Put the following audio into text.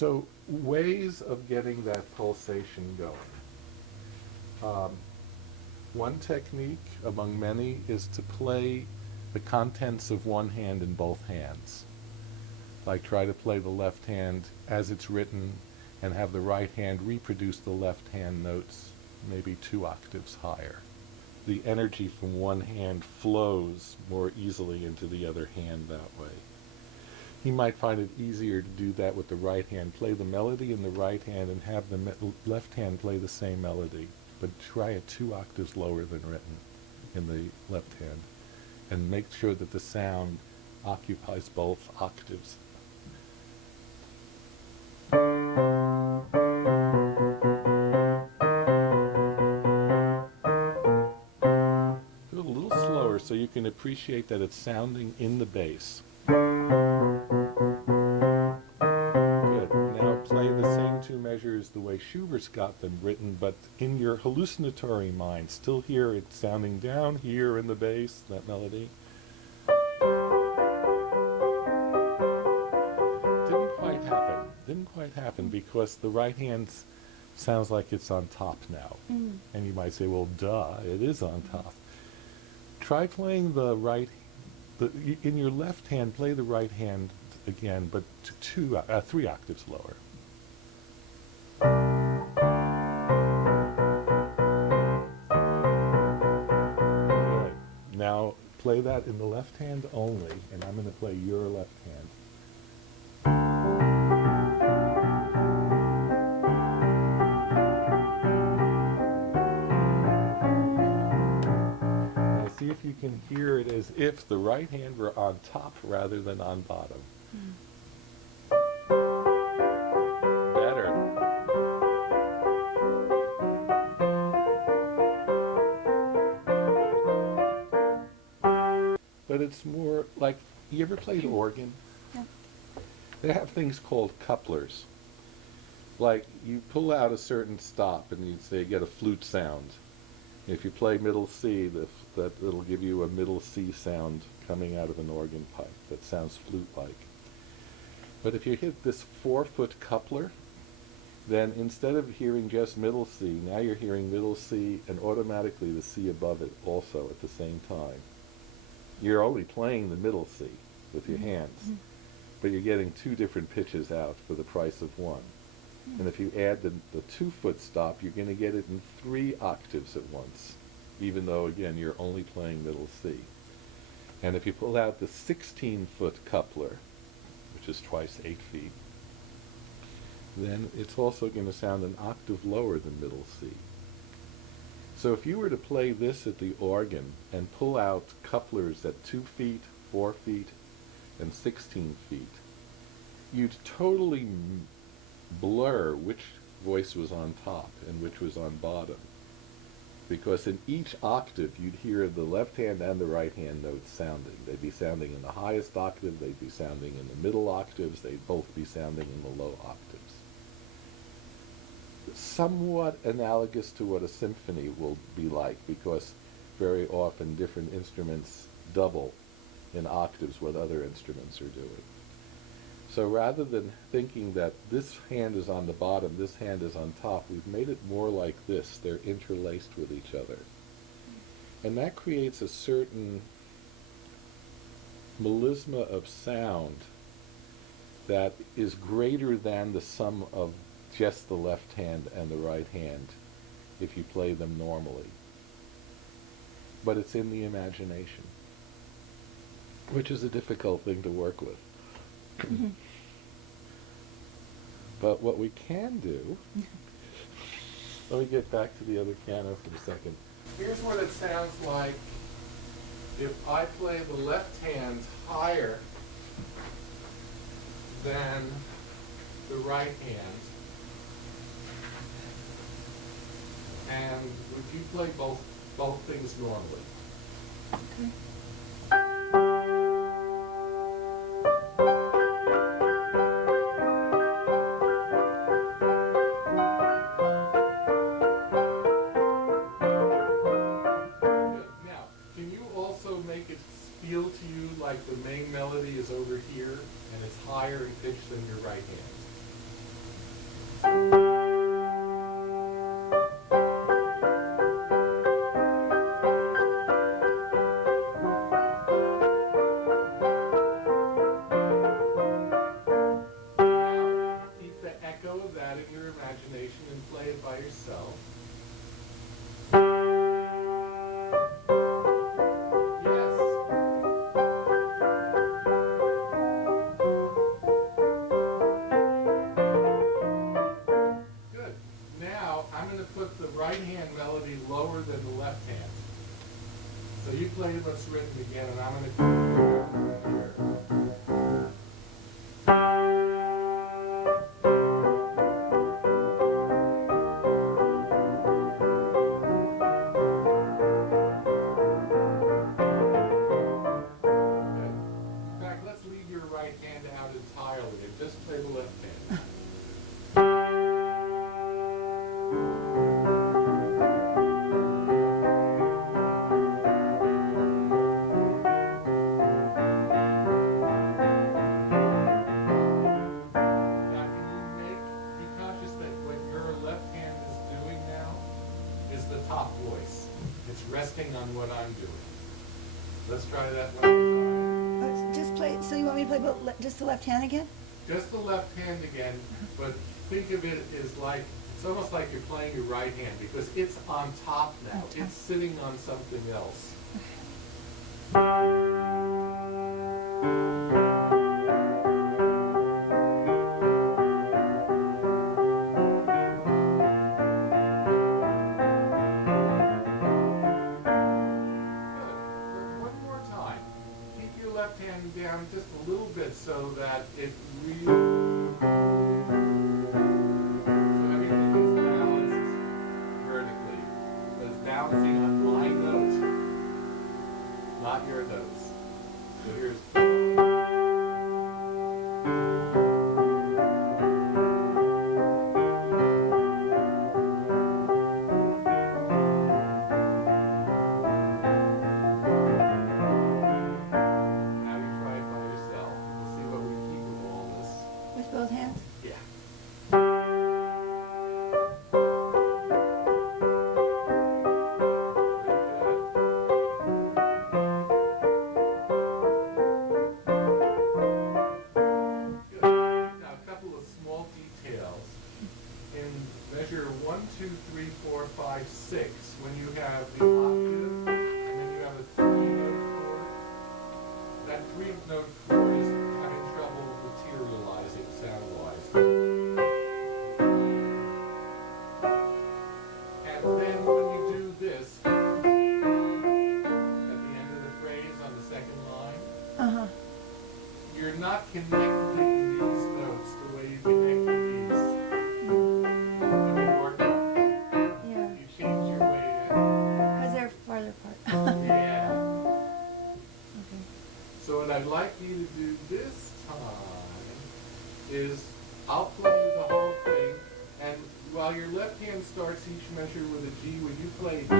So ways of getting that pulsation going. One technique among many is to play the contents of one hand in both hands. Like try to play the left hand as it's written and have the right hand reproduce the left hand notes maybe 2 octaves higher. The energy from one hand flows more easily into the other hand that way. He might find it easier to do that with the right hand. Play the melody in the right hand and have the left hand play the same melody, but try it 2 octaves lower than written in the left hand, and make sure that the sound occupies both octaves. Do it a little slower so you can appreciate that it's sounding in the bass. Good. Now play the same 2 measures the way Schubert's got them written, but in your hallucinatory mind, still hear it sounding down here in the bass, that melody. Didn't quite happen because the right hand sounds like it's on top now. And you might say, well, duh, it is on top. Try playing the right, in your left hand, play the right hand again, but 3 octaves lower. Good. Now play that in the left hand only, and I'm going to play your left hand. See if you can hear it as if the right hand were on top rather than on bottom. Better. But it's more like, you ever played organ? Yeah. They have things called couplers. Like you pull out a certain stop and you say get a flute sound. If you play middle C, it'll give you a middle C sound coming out of an organ pipe that sounds flute-like. But if you hit this 4-foot coupler, then instead of hearing just middle C, now you're hearing middle C and automatically the C above it also at the same time. You're only playing the middle C with your hands, but you're getting 2 different pitches out for the price of 1. And if you add the 2-foot stop, you're going to get it in 3 octaves at once, even though, again, you're only playing middle C. And if you pull out the 16-foot coupler, which is twice 8 feet, then it's also going to sound an octave lower than middle C. So if you were to play this at the organ and pull out couplers at 2 feet, 4 feet, and 16 feet, you'd totally blur which voice was on top and which was on bottom. Because in each octave you'd hear the left hand and the right hand notes sounding. They'd be sounding in the highest octave, they'd be sounding in the middle octaves, they'd both be sounding in the low octaves. Somewhat analogous to what a symphony will be like, because very often different instruments double in octaves what other instruments are doing. So rather than thinking that this hand is on the bottom, this hand is on top, we've made it more like this. They're interlaced with each other. And that creates a certain melisma of sound that is greater than the sum of just the left hand and the right hand if you play them normally. But it's in the imagination, which is a difficult thing to work with. But what we can do, let me get back to the other piano for a second. Here's what it sounds like if I play the left hand higher than the right hand. And would you play both things normally? Okay. Feel to you like the main melody is over here and it's higher in pitch than your right hand? play it by yourself. Yes. Good. Now, I'm going to put the right hand melody lower than the left hand. So you play what's written again, and I'm going to do here. In fact, let's leave your right hand out entirely and just play the left hand. Now, be conscious that what your left hand is doing now is the top voice. It's resting on what I'm doing. Let's try that one more time. Just play. So you want me to play just the left hand again? Just the left hand again, but think of it as like, it's almost like you're playing your right hand because it's on top now. Okay. It's sitting on something else. Good. One more time. Keep your left hand down just a little bit so that it really, so everything is balanced vertically. But it's balancing on my note, not your notes. So here's. Now you try it by yourself. Let's see what we keep of all this. With both hands? Yeah. Good. Now, a couple of small details. In measure 1, 2, 3, 4, 5, 6, when you have the octave and then you have a 3-note chord, that 3-note chord is having trouble materializing sound-wise. And then when you do this, at the end of the phrase on the second line, Uh-huh. you're not connecting these notes the way you connect these. I mean, or Yeah. you change your way Because they're farther apart. in. Yeah. Okay. So what I'd like you to do this time is I'll play the whole thing, and while your left hand starts each measure with a G, when you play G, G,